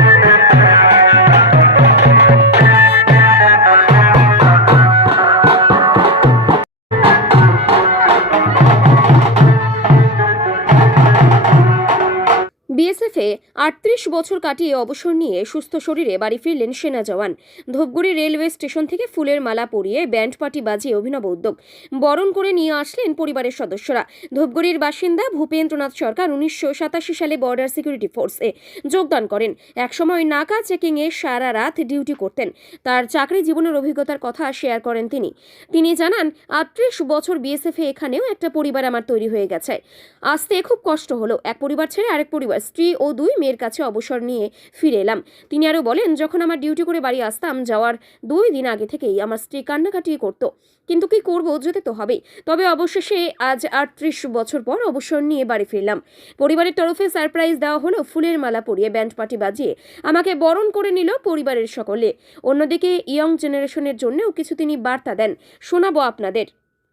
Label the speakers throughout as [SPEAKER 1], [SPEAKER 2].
[SPEAKER 1] বিএসএফে ৩৮ বছর কাটিয়ে অবসর নিয়ে সুস্থ শরীরে বাড়ি ফিরলেন সেনা জওয়ান। ধূপগুড়ি রেলওয়ে স্টেশন থেকে ফুলের মালা পরিয়ে ব্যান্ড পার্টি বাজিয়ে অভিনব উদ্যোগ বরণ করে নিয়ে আসলেন পরিবারের সদস্যরা। ধূপগুড়ির বাসিন্দা ভূপেন্দ্রনাথ সরকার ১৯৮৭ সালে বর্ডার সিকিউরিটি ফোর্সে যোগদান করেন। একসময় নাকা চেকিংয়ে সারা রাত ডিউটি করতেন। তার চাকরি জীবনের অভিজ্ঞতার কথা শেয়ার করেন তিনি জানান, ৩৮ বছর বিএসএফে এখানেও একটা পরিবার আমার তৈরি হয়ে গেছে। আসতে খুব কষ্ট হলো, এক পরিবার ছেড়ে আরেক পরিবার, স্ত্রী ও ২ মেয়ের কাছে অবসর নিয়ে ফিরে এলাম। তিনি আরও বলেন, যখন আমার ডিউটি করে বাড়ি আসতাম, যাওয়ার ২ দিন আগে থেকেই আমার স্ত্রী কান্নাকাটি করতো, কিন্তু কি করব, যেতে তো হবেই। তবে অবশেষে আজ ৩৮ বছর পর অবসর নিয়ে বাড়ি ফিরলাম। পরিবারের তরফে সারপ্রাইজ দেওয়া হলো, ফুলের মালা পরিয়ে ব্যান্ড পার্টি বাজিয়ে আমাকে বরণ করে নিল পরিবারের সকলে। অন্যদিকে ইয়ং জেনারেশনের জন্যও কিছু তিনি বার্তা দেন, শোনাবো আপনাদের।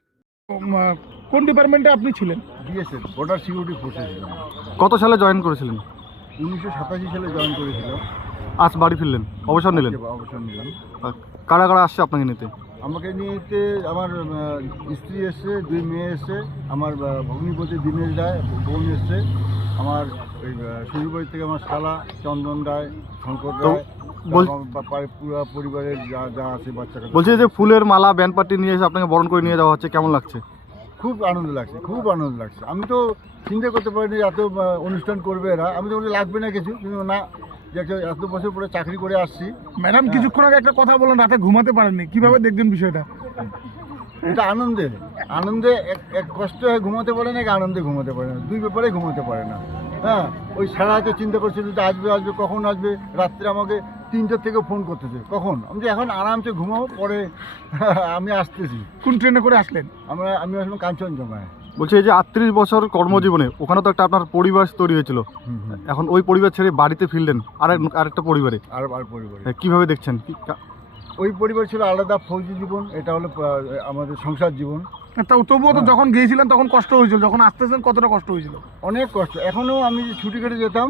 [SPEAKER 2] কোন ডিপার্টমেন্টে আপনি ছিলেন?
[SPEAKER 3] বিএসএফ বর্ডার সিকিউরিটি ফোর্সে ছিলাম।
[SPEAKER 4] কত সালে জয়েন করেছিলেন?
[SPEAKER 3] 1987 সালে জয়েন করেছিলাম।
[SPEAKER 4] আজ বাড়ি ফিরলেন, অবসর নিলেন।
[SPEAKER 3] অবসর নিলাম।
[SPEAKER 4] কারা কারা আসছে আপনাকে নিতে?
[SPEAKER 3] আমাকে নিতে আমার স্ত্রী এসছে, 2 মেয়ে এসছে, আমার ভগ্নিপতি দিনেশ রায় বোন এসছে, আমার ওই শ্বশুরবাড়ি থেকে আমার শালা চন্দন রায়, শঙ্কর রায়, পুরো পরিবারের যা আছে বাচ্চা।
[SPEAKER 4] বলছি যে ফুলের মালা ব্যান্ড পার্টি নিয়ে এসে আপনাকে বরণ করে নিয়ে যাওয়া হচ্ছে, কেমন লাগছে?
[SPEAKER 3] খুব আনন্দ লাগছে, খুব আনন্দ লাগছে। আমি তো চিন্তা করতে পারিনি এত অনুষ্ঠান করবে এরা। আমি তো বলি লাগবে না কিছু, কিন্তু না, যে এত বছর পরে চাকরি করে আসছি।
[SPEAKER 2] ম্যাডাম কিছুক্ষণ আগে একটা কথা বলেন, রাতে ঘুমাতে পারেননি, কিভাবে দেখবেন বিষয়টা?
[SPEAKER 3] এটা আনন্দে আনন্দে এক কষ্ট হয় ঘুমাতে পারে না, এক আনন্দে ঘুমাতে পারে না, 2 ব্যাপারে ঘুমাতে পারে না। হ্যাঁ, ওই সারা রাতে চিন্তা করছিল যে আসবে কখন আসবে। রাত্রে আমাকে 3টার থেকে ফোন করতেছে, কখন। আমি যে এখন আরামসে ঘুমাবো, পরে আমি আসতেছি।
[SPEAKER 2] কোন ট্রেনে করে আসলেন?
[SPEAKER 3] আমি আসলাম কাঞ্চনজঙ্ঘায়।
[SPEAKER 4] বলছি এই যে ৩৮ বছর কর্মজীবনে ওখানে তো একটা আপনার পরিবার তৈরি হয়েছিল, এখন ওই পরিবার ছেড়ে বাড়িতে ফিরলেন আরেকটা পরিবারে।
[SPEAKER 3] আর পরিবারে
[SPEAKER 4] কিভাবে দেখছেন?
[SPEAKER 3] ওই পরিবার ছিল আলাদা ফৌজি জীবন, এটা হলো আমাদের সংসার জীবন।
[SPEAKER 2] তবুও তো যখন গিয়েছিলেন তখন কষ্ট হয়েছিল, যখন আসতেছেন কতটা কষ্ট হয়েছিল?
[SPEAKER 3] অনেক কষ্ট। এখনও আমি ছুটি কেটে যেতাম,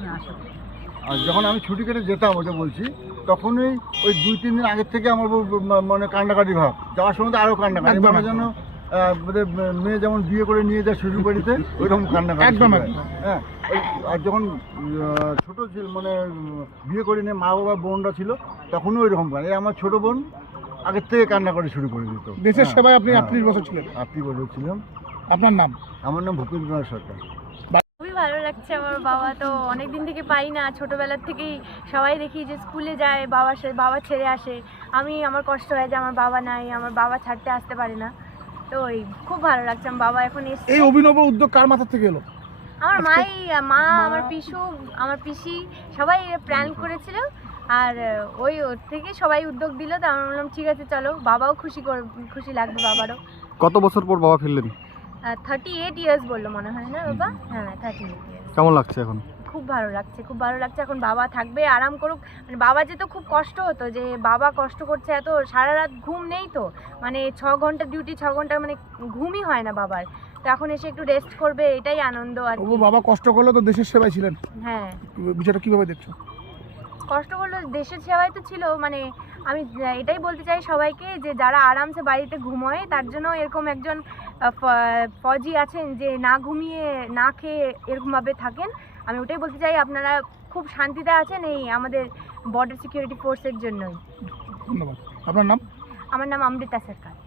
[SPEAKER 3] আর যখন আমি ছুটি কেটে যেতাম, ওটা বলছি, তখনই ওই 2-3 দিন আগের থেকে আমার মানে কান্নাকাটি ভাব। যাওয়ার সময় তো আরও কান্নাকাটি, আমার জন্য মেয়ে যেমন বিয়ে করে নিয়ে যায় শ্বশুর বাড়িতে, ওইরকম কান্নাকাটি একদম। হ্যাঁ, আর যখন ছোটো ছিল, মানে বিয়ে করে নিয়ে মা বাবা বোনরা ছিল, তখনও ওইরকম কান্না। আমার ছোটো বোন আগের থেকে কান্না করে শুরু করে দিত।
[SPEAKER 2] দেশের সেবায় আপনি 38 বছর ছিলেন?
[SPEAKER 3] 38 বছর ছিলাম।
[SPEAKER 2] আপনার নাম?
[SPEAKER 3] আমার নাম ভূপেন্দ্রনাথ সরকার।
[SPEAKER 5] খুবই ভালো লাগছে। আমার বাবা তো অনেক দিন থেকে পাই না, ছোটোবেলার থেকেই সবাই দেখি যে স্কুলে যায়, বাবা ছেড়ে আসে। আমার কষ্ট হয় যে আমার বাবা নাই, আমার বাবা ছাড়তে আসতে পারে না। তো ওই খুব ভালো লাগছে। আমার বাবা এখন এসে।
[SPEAKER 2] এই অভিনব উদ্যোগ কার মাথা থেকে এলো?
[SPEAKER 5] আমার মা, আমার পিসু, আমার পিসি সবাই প্ল্যান করেছিল, আর ওর থেকে সবাই উদ্যোগ দিল। তো আমি বললাম ঠিক আছে চলো, বাবাও খুশি লাগবে বাবারও।
[SPEAKER 4] কত বছর পর বাবা ফিরলেন?
[SPEAKER 5] 38 ইয়ার্স বললো মনে হয় না বাবা? হ্যাঁ, 38 ইয়ার্স।
[SPEAKER 4] কেমন লাগছে এখন?
[SPEAKER 5] খুব ভালো লাগছে, খুব ভালো লাগছে। এখন বাবা থাকবে, আরাম করুক। মানে বাবা যে তো খুব কষ্ট হতো, যে বাবা কষ্ট করছে এত, সারা রাত ঘুম নেই তো, মানে 6 ঘন্টা ডিউটি, 6 ঘন্টা মানে ঘুমই হয় না বাবার। তো এখন এসে একটু রেস্ট করবে, এটাই আনন্দ। আর
[SPEAKER 2] বাবা কষ্ট করলো তো, দেশের সেবায় ছিলেন।
[SPEAKER 5] হ্যাঁ,
[SPEAKER 2] বিষয়টা কিভাবে দেখছো?
[SPEAKER 5] কষ্ট করলো, দেশের সেবায় তো ছিল। মানে আমি এটাই বলতে চাই সবাইকে, যে যারা আরামসে বাড়িতে ঘুমোয়, তার জন্য এরকম একজন ফৌজি আছেন যে না ঘুমিয়ে না খেয়ে এরকমভাবে থাকেন। আমি ওটাই বলতে চাই, আপনারা খুব শান্তিতে আছেন এই আমাদের বর্ডার সিকিউরিটি ফোর্সের জন্যই।
[SPEAKER 2] ধন্যবাদ। আপনার নাম?
[SPEAKER 5] আমার নাম অমৃতা সরকার।